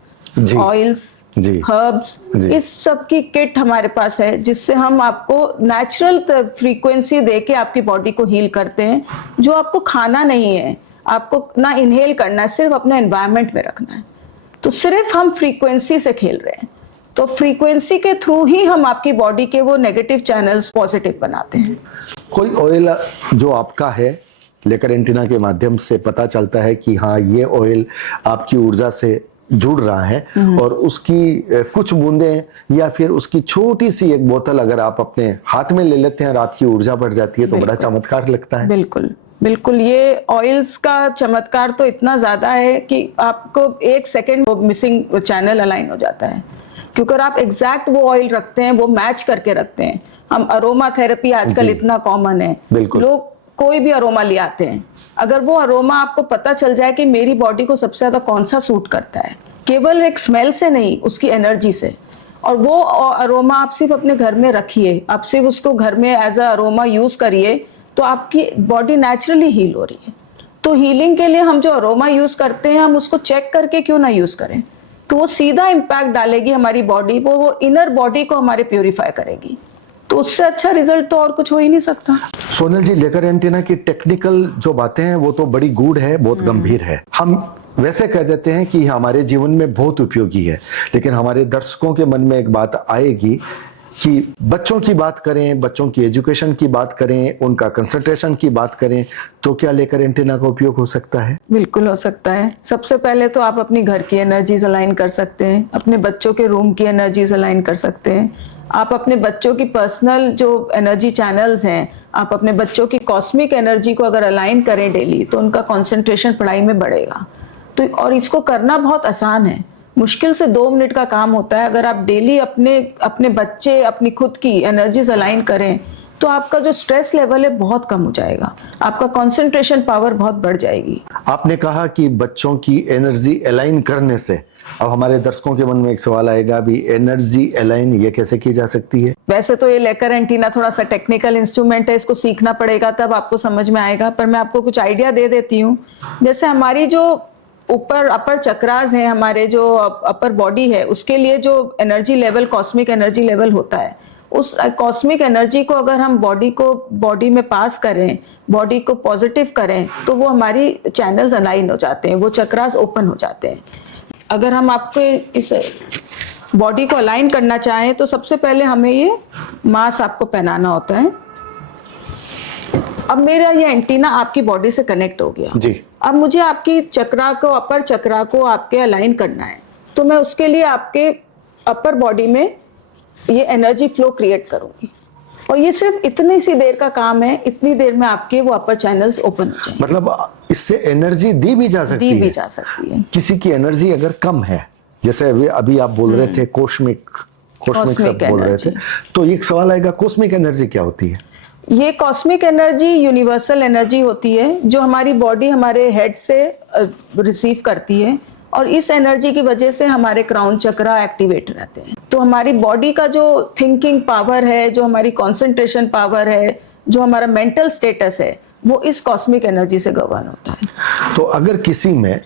ऑयल्स, हर्ब्स, इस सब की किट हमारे पास है, जिससे हम आपको नेचुरल फ्रीक्वेंसी देके आपकी बॉडी को हील करते हैं। जो आपको खाना नहीं है, आपको ना इनहेल करना है, सिर्फ अपने एनवायरनमेंट में रखना है। तो सिर्फ हम फ्रीक्वेंसी से खेल रहे हैं, तो फ्रीक्वेंसी के थ्रू ही हम आपकी बॉडी के वो नेगेटिव चैनल्स पॉजिटिव बनाते हैं। कोई ऑयल जो आपका है, लेकर एंटीना के माध्यम से पता चलता है कि हाँ ये ऑयल आपकी ऊर्जा से जुड़ रहा है और उसकी कुछ बूंदें या फिर उसकी छोटी सी एक बोतल अगर आप अपने हाथ में ले लेते हैं और आपकी ऊर्जा बढ़ जाती है तो बड़ा चमत्कार लगता है। बिल्कुल बिल्कुल, ये ऑयल्स का चमत्कार तो इतना ज्यादा है कि आपको 1 सेकंड मिसिंग चैनल अलाइन हो जाता है, क्योंकि अगर आप एग्जैक्ट वो ऑयल रखते हैं, वो मैच करके रखते हैं। हम अरोमा थेरेपी आजकल इतना कॉमन है, लोग कोई भी अरोमा ले आते हैं, अगर वो अरोमा आपको पता चल जाए कि मेरी बॉडी को सबसे ज्यादा कौन सा सूट करता है, केवल एक स्मेल से नहीं, उसकी एनर्जी से, और वो अरोमा आप सिर्फ अपने घर में रखिए, आप सिर्फ उसको घर में एज अ अरोमा यूज करिए, तो आपकी बॉडी नेचुरली हील हो रही है। तो हीलिंग के लिए हम जो अरोमा यूज करते हैं, हम उसको चेक करके क्यों ना यूज करें, तो वो सीधा इम्पैक्ट डालेगी हमारी बॉडी को, वो इनर बॉडी को हमारे प्योरीफाई करेगी। तो उससे अच्छा रिजल्ट तो और कुछ हो ही नहीं सकता। सोनल जी, लेकर एंटीना की टेक्निकल जो बातें हैं वो तो बड़ी गूढ़ है, बहुत गंभीर है। हम वैसे कह देते हैं कि हमारे जीवन में बहुत उपयोगी है, लेकिन हमारे दर्शकों के मन में एक बात आएगी कि बच्चों की बात करें, बच्चों की एजुकेशन की बात करें, उनका कंसंट्रेशन की बात करें, तो क्या लेकर एंटीना का उपयोग हो सकता है? बिल्कुल हो सकता है। सबसे पहले तो आप अपनी घर की एनर्जीज अलाइन कर सकते हैं, अपने बच्चों के रूम की एनर्जीज अलाइन कर सकते हैं, आप अपने बच्चों की पर्सनल जो एनर्जी चैनल्स हैं, आप अपने बच्चों की कॉस्मिक एनर्जी को अगर अलाइन करें डेली, तो उनका कंसंट्रेशन पढ़ाई में बढ़ेगा। तो और इसको करना बहुत आसान है, मुश्किल से 2 मिनट का काम होता है। अगर आप डेली अपने बच्चे, अपनी खुद की एनर्जीज अलाइन करें, तो आपका जो स्ट्रेस लेवल है बहुत कम हो जाएगा, आपका कंसंट्रेशन पावर बहुत बढ़ जाएगी। आपने कहा कि बच्चों की एनर्जी अलाइन करने से, अब हमारे दर्शकों के मन में एक सवाल आएगा, भी एनर्जी अलाइन ये कैसे की जा सकती है? वैसे तो ये लेकर एंटीना थोड़ा सा टेक्निकल इंस्ट्रूमेंट है, इसको सीखना पड़ेगा तब आपको समझ में आएगा, पर मैं आपको कुछ आइडिया दे देती हूँ। जैसे हमारी जो ऊपर अपर चक्रास है, हमारे जो अपर बॉडी है, उसके लिए जो energy level, cosmic energy level होता है, उस कॉस्मिक एनर्जी को अगर हम बॉडी में पास करें, बॉडी को पॉजिटिव करें, तो वो हमारी चैनल्स अलाइन हो जाते हैं, वो चक्रास ओपन हो जाते हैं। अगर हम आपको इस बॉडी को अलाइन करना चाहें, तो सबसे पहले हमें ये मास्क आपको पहनाना होता है। अब मेरा ये एंटीना आपकी बॉडी से कनेक्ट हो गया जी। अब मुझे आपकी चक्रा को, अपर चक्रा को आपके अलाइन करना है, तो मैं उसके लिए आपके अपर बॉडी में ये एनर्जी फ्लो क्रिएट करूंगी, और ये सिर्फ इतनी सी देर का काम है, इतनी देर में आपके वो अपर चैनल्स ओपन हो जाएंगे। मतलब इससे एनर्जी दी भी जा सकती है? जा सकती है। किसी की एनर्जी अगर कम है, जैसे अभी आप बोल रहे थे कॉस्मिक सब बोल रहे थे, तो एक सवाल आएगा, कॉस्मिक एनर्जी क्या होती है? ये कॉस्मिक एनर्जी यूनिवर्सल एनर्जी होती है, जो हमारी बॉडी हमारे हेड से रिसीव करती है, और इस एनर्जी की वजह से हमारे क्राउन चक्रा एक्टिवेट रहते हैं। तो हमारी बॉडी का जो थिंकिंग पावर है, जो हमारी कंसंट्रेशन पावर है, जो हमारा मेंटल स्टेटस है, वो इस कॉस्मिक एनर्जी से गवर्न होता है। तो अगर किसी में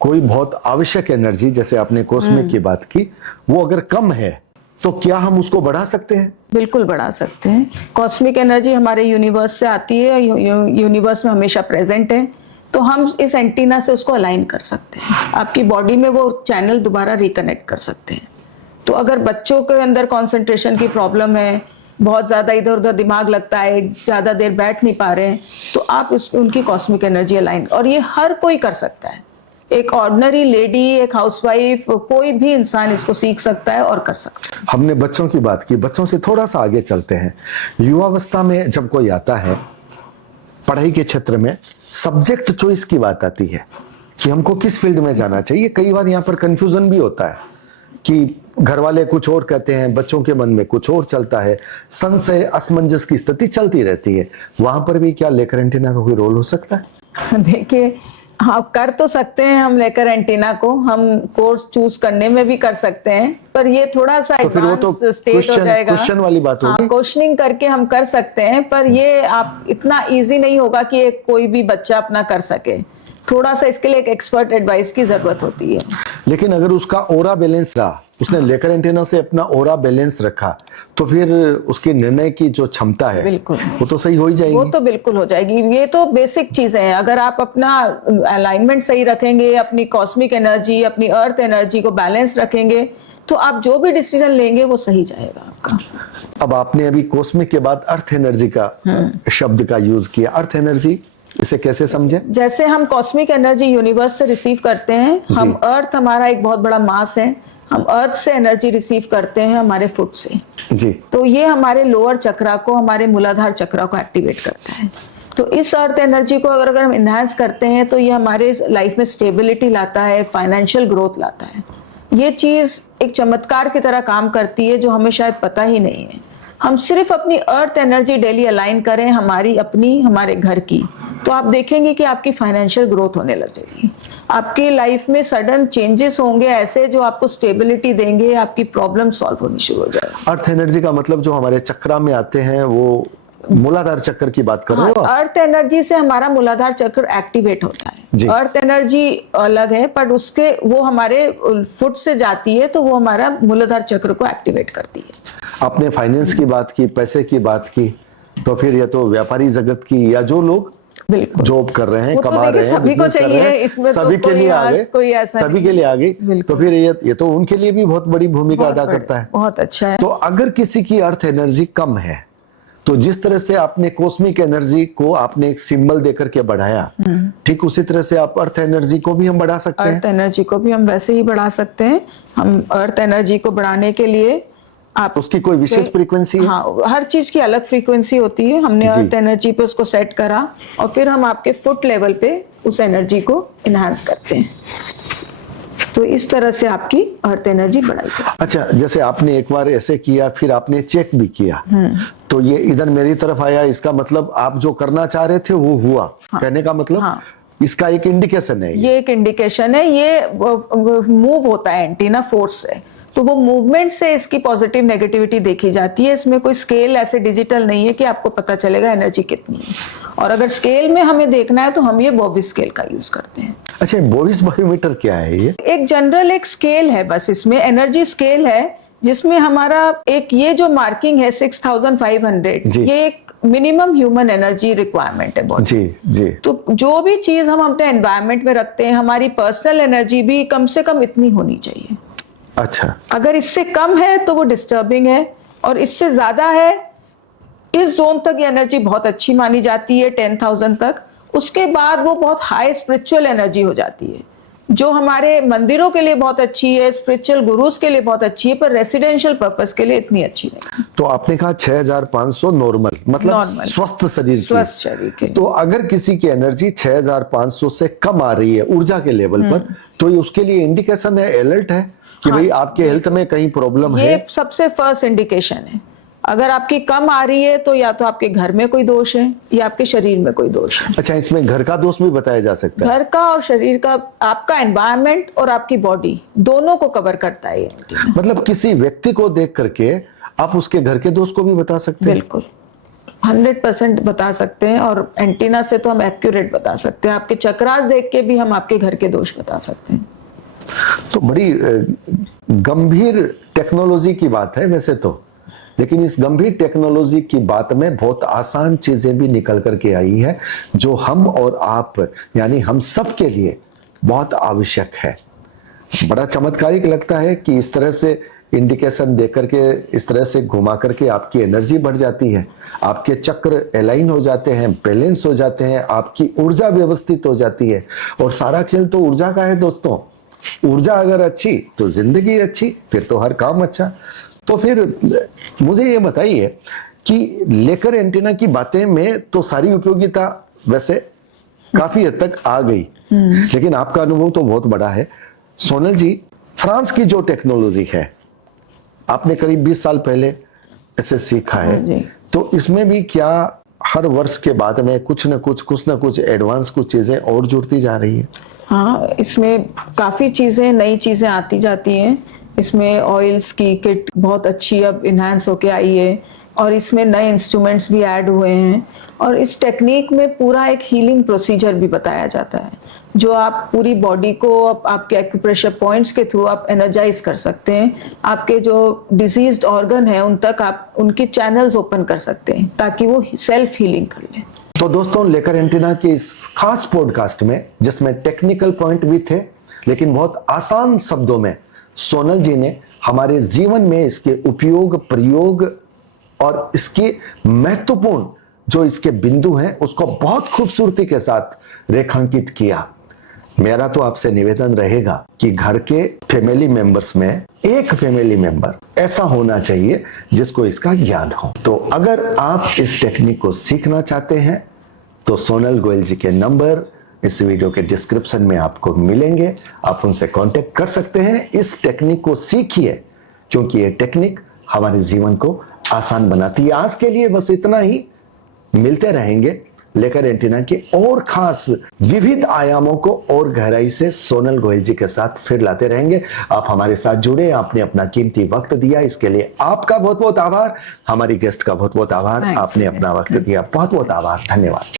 कोई बहुत आवश्यक एनर्जी, जैसे आपने कॉस्मिक की बात की, वो अगर कम है, तो क्या हम उसको बढ़ा सकते हैं? बिल्कुल बढ़ा सकते हैं। कॉस्मिक एनर्जी हमारे यूनिवर्स से आती है, यूनिवर्स में हमेशा प्रेजेंट है, तो हम इस एंटीना से उसको अलाइन कर सकते हैं, आपकी बॉडी में वो चैनल दोबारा रिकनेक्ट कर सकते हैं। तो अगर बच्चों के अंदर कंसंट्रेशन की प्रॉब्लम है, बहुत ज़्यादा इधर उधर दिमाग लगता है, ज़्यादा देर बैठ नहीं पा रहे हैं, तो आप उनकी कॉस्मिक एनर्जी अलाइन, और ये हर कोई कर सकता है, एक ऑर्डिनरी लेडी, एक हाउसवाइफ, कोई भी इंसान इसको सीख सकता है और कर सकता है। हमने बच्चों की बात की, बच्चों से थोड़ा सा आगे चलते हैं। युवावस्था में जब कोई आता है, पढ़ाई के क्षेत्र में सब्जेक्ट चॉइस की बात आती है कि हमको किस फील्ड में जाना चाहिए। कई बार यहाँ पर कंफ्यूजन भी होता है कि घर वाले कुछ और कहते हैं, बच्चों के मन में कुछ और चलता है, संशय, असमंजस की स्थिति चलती रहती है। वहां पर भी क्या लेकर एंटीना का कोई रोल हो सकता है? देखिए, हाँ, कर तो सकते हैं हम लेकर एंटीना को, हम कोर्स चूज करने में भी कर सकते हैं, पर ये थोड़ा सा एडवांस स्टेज हो जाएगा, क्वेश्चन वाली बात होगी। क्वेश्चनिंग करके हम कर सकते हैं, पर ये आप इतना इजी नहीं होगा कि कोई भी बच्चा अपना कर सके, थोड़ा सा इसके लिए एक एक्सपर्ट एडवाइस की जरूरत होती है। लेकिन अगर उसका ओरा बैलेंस रहा, उसने लेकर एंटीना से अपना ओरा बैलेंस रखा, तो फिर उसके निर्णय की जो क्षमता है, बिल्कुल, वो तो सही हो ही जाएगी। वो तो बिल्कुल हो जाएगी। ये तो बेसिक चीजें हैं। अगर आप अपना अलाइनमेंट सही रखेंगे, अपनी कॉस्मिक एनर्जी, अपनी अर्थ एनर्जी को बैलेंस रखेंगे, तो आप जो भी डिसीजन लेंगे वो सही जाएगा आपका। अब आपने अभी कॉस्मिक के बाद अर्थ एनर्जी का शब्द का यूज किया। अर्थ एनर्जी इसे कैसे समझे? जैसे हम कॉस्मिक एनर्जी यूनिवर्स से रिसीव करते हैं, हम अर्थ हमारा एक बहुत बड़ा मास है, हम अर्थ से एनर्जी रिसीव करते हैं हमारे फुट से जी। तो ये हमारे लोअर चक्रा को, हमारे मूलाधार चक्रा को एक्टिवेट करता है। तो इस अर्थ एनर्जी को अगर हम इन्हांस करते हैं तो ये हमारे लाइफ में स्टेबिलिटी लाता है, फाइनेंशियल ग्रोथ लाता है। ये चीज एक चमत्कार की तरह काम करती है जो हमें शायद पता ही नहीं है। हम सिर्फ अपनी अर्थ एनर्जी डेली अलाइन करें, हमारी अपनी, हमारे घर की, तो आप देखेंगे कि आपकी फाइनेंशियल ग्रोथ होने लग जाएगी। आपकी लाइफ में सडन चेंजेस होंगे ऐसे जो आपको स्टेबिलिटी देंगे, आपकी प्रॉब्लम सॉल्व होनी शुरू हो जाएगी। अर्थ एनर्जी का मतलब जो हमारे चक्रा में आते हैं वो मूलाधार चक्र की बात कर रहे हो? अर्थ एनर्जी से हमारा मूलाधार चक्र एक्टिवेट होता है। अर्थ एनर्जी अलग है, पर उसके वो हमारे फुट से जाती है तो वो हमारा मूलाधार चक्र को एक्टिवेट करती है। आपने फाइनेंस की बात की, पैसे की बात की, तो फिर ये तो व्यापारी जगत की या जो लोग बिल्कुल जॉब कर रहे हैं, वो तो कमा रहे हैं, सभी को बिजनेस कर चाहिए, रहे हैं, इसमें तो सभी के लिए आ गए, कोई ऐसा सभी के लिए आ गई, तो फिर ये तो उनके लिए भी बहुत बड़ी भूमिका अदा करता है। बहुत अच्छा है। तो अगर किसी की अर्थ एनर्जी कम है तो जिस तरह से आपने कॉस्मिक एनर्जी को आपने एक सिंबल देकर के बढ़ाया, ठीक उसी तरह से आप अर्थ एनर्जी को भी हम बढ़ा सकते हैं। अर्थ एनर्जी को भी हम वैसे ही बढ़ा सकते हैं। हम अर्थ एनर्जी को बढ़ाने के लिए आप उसकी कोई विशेष फ्रीक्वेंसी है? हाँ, हर चीज की अलग फ्रीक्वेंसी होती है। हमने अर्थ एनर्जी पे उसको सेट करा और फिर हम आपके फुट लेवल पे उस एनर्जी को इनहांस करते हैं। तो इस तरह से आपकी अर्थ एनर्जी बढ़ाई जाए। अच्छा, जैसे आपने एक बार ऐसे किया, फिर आपने चेक भी किया, तो ये इधर मेरी तरफ आया, इसका मतलब आप जो करना चाह रहे थे वो हुआ। कहने का मतलब इसका एक इंडिकेशन है। ये एक इंडिकेशन है। ये मूव होता है एंटीना फोर्स से, तो वो मूवमेंट से इसकी पॉजिटिव नेगेटिविटी देखी जाती है। इसमें कोई स्केल ऐसे डिजिटल नहीं है कि आपको पता चलेगा एनर्जी कितनी है। और अगर स्केल में हमें देखना है तो हम ये बोविस स्केल का यूज करते हैं। अच्छा, बोविस बायोमीटर क्या है? ये एक जनरल एक स्केल है, बस इसमें एनर्जी स्केल है जिसमें हमारा एक ये जो मार्किंग है 6500, ये एक मिनिमम ह्यूमन एनर्जी रिक्वायरमेंट है बॉडी। जी जी। तो जो भी चीज हम अपने एनवायरनमेंट में रखते हैं, हमारी पर्सनल एनर्जी भी कम से कम इतनी होनी चाहिए। अच्छा, अगर इससे कम है तो वो डिस्टर्बिंग है, और इससे ज्यादा है, इस जोन तक ये एनर्जी बहुत अच्छी मानी जाती है 10,000 तक। उसके बाद वो बहुत हाई स्पिरिचुअल एनर्जी हो जाती है जो हमारे मंदिरों के लिए बहुत अच्छी है, स्पिरिचुअल गुरुज के लिए बहुत अच्छी है, पर रेसिडेंशियल पर्पस के लिए इतनी अच्छी नहीं। तो आपने कहा 6500 नॉर्मल, मतलब स्वस्थ शरीर की। तो अगर किसी की एनर्जी 6500 से कम आ रही है ऊर्जा के लेवल पर, तो ये उसके लिए इंडिकेशन है, अलर्ट है कि भाई आपके हेल्थ में कहीं प्रॉब्लम है। ये सबसे फर्स्ट इंडिकेशन है। अगर आपकी कम आ रही है तो या तो आपके घर में कोई दोष है या आपके शरीर में कोई दोष है। अच्छा, इसमें घर का दोष भी बताया जा सकता है? घर का और शरीर का, आपका एनवायरनमेंट और आपकी बॉडी दोनों को कवर करता है। मतलब किसी व्यक्ति को देख करके आप उसके घर के दोष को भी बता सकते हैं? बिल्कुल, 100% बता सकते हैं। और एंटीना से तो हम एक्यूरेट बता सकते हैं। आपके चक्रास देख के भी हम आपके घर के दोष बता सकते हैं। तो बड़ी गंभीर टेक्नोलॉजी की बात है वैसे तो, लेकिन इस गंभीर टेक्नोलॉजी की बात में बहुत आसान चीजें भी निकल करके आई है जो हम और आप यानी हम सब के लिए बहुत आवश्यक है। बड़ा चमत्कारिक लगता है कि इस तरह से इंडिकेशन देकर के, इस तरह से घुमा करके आपकी एनर्जी बढ़ जाती है, आपके चक्र अलाइन हो जाते हैं, बैलेंस हो जाते हैं, आपकी ऊर्जा व्यवस्थित हो जाती है। और सारा खेल तो ऊर्जा का है दोस्तों। ऊर्जा अगर अच्छी तो जिंदगी अच्छी, फिर तो हर काम अच्छा। तो फिर मुझे ये बताइए कि लेकर एंटीना की बातें में तो सारी उपयोगिता वैसे काफी हद तक आ गई, लेकिन आपका अनुभव तो बहुत बड़ा है। सोनल जी, फ्रांस की जो टेक्नोलॉजी है, आपने करीब 20 साल पहले ऐसे सीखा है, तो इसमें भी क्या हर वर्ष के बाद में कुछ ना कुछ एडवांस कुछ चीजें और जुड़ती जा रही है? हाँ, इसमें काफी चीजें, नई चीजें आती जाती हैं। इसमें ऑयल्स की किट बहुत अच्छी अब इन्हांस होके आई है, और इसमें नए इंस्ट्रूमेंट्स भी ऐड हुए हैं। और इस टेक्निक में पूरा एक हीलिंग प्रोसीजर भी बताया जाता है, जो आप पूरी बॉडी को आपके एक्यूप्रेशर पॉइंट्स के थ्रू आप एनर्जाइज कर सकते हैं। आपके जो डिजीज्ड ऑर्गन है उन तक आप उनके चैनल्स ओपन कर सकते हैं ताकि वो सेल्फ हीलिंग कर लें। तो दोस्तों, लेकर एंटीना के इस खास पॉडकास्ट में, जिसमें टेक्निकल पॉइंट भी थे लेकिन बहुत आसान शब्दों में सोनल जी ने हमारे जीवन में इसके उपयोग, प्रयोग और इसके महत्वपूर्ण जो इसके बिंदु हैं उसको बहुत खूबसूरती के साथ रेखांकित किया। मेरा तो आपसे निवेदन रहेगा कि घर के फैमिली मेंबर्स में एक फैमिली मेंबर ऐसा होना चाहिए जिसको इसका ज्ञान हो। तो अगर आप इस टेक्निक को सीखना चाहते हैं तो सोनल गोयल जी के नंबर इस वीडियो के डिस्क्रिप्शन में आपको मिलेंगे, आप उनसे कांटेक्ट कर सकते हैं। इस टेक्निक को सीखिए क्योंकि ये टेक्निक हमारे जीवन को आसान बनाती है। आज के लिए बस इतना ही, मिलते रहेंगे लेकर एंटीना के और खास विविध आयामों को और गहराई से सोनल गोयल जी के साथ फिर लाते रहेंगे। आप हमारे साथ जुड़े, आपने अपना कीमती वक्त दिया, इसके लिए आपका बहुत बहुत आभार। हमारी गेस्ट का बहुत बहुत आभार, आपने अपना वक्त दिया, बहुत बहुत आभार, धन्यवाद।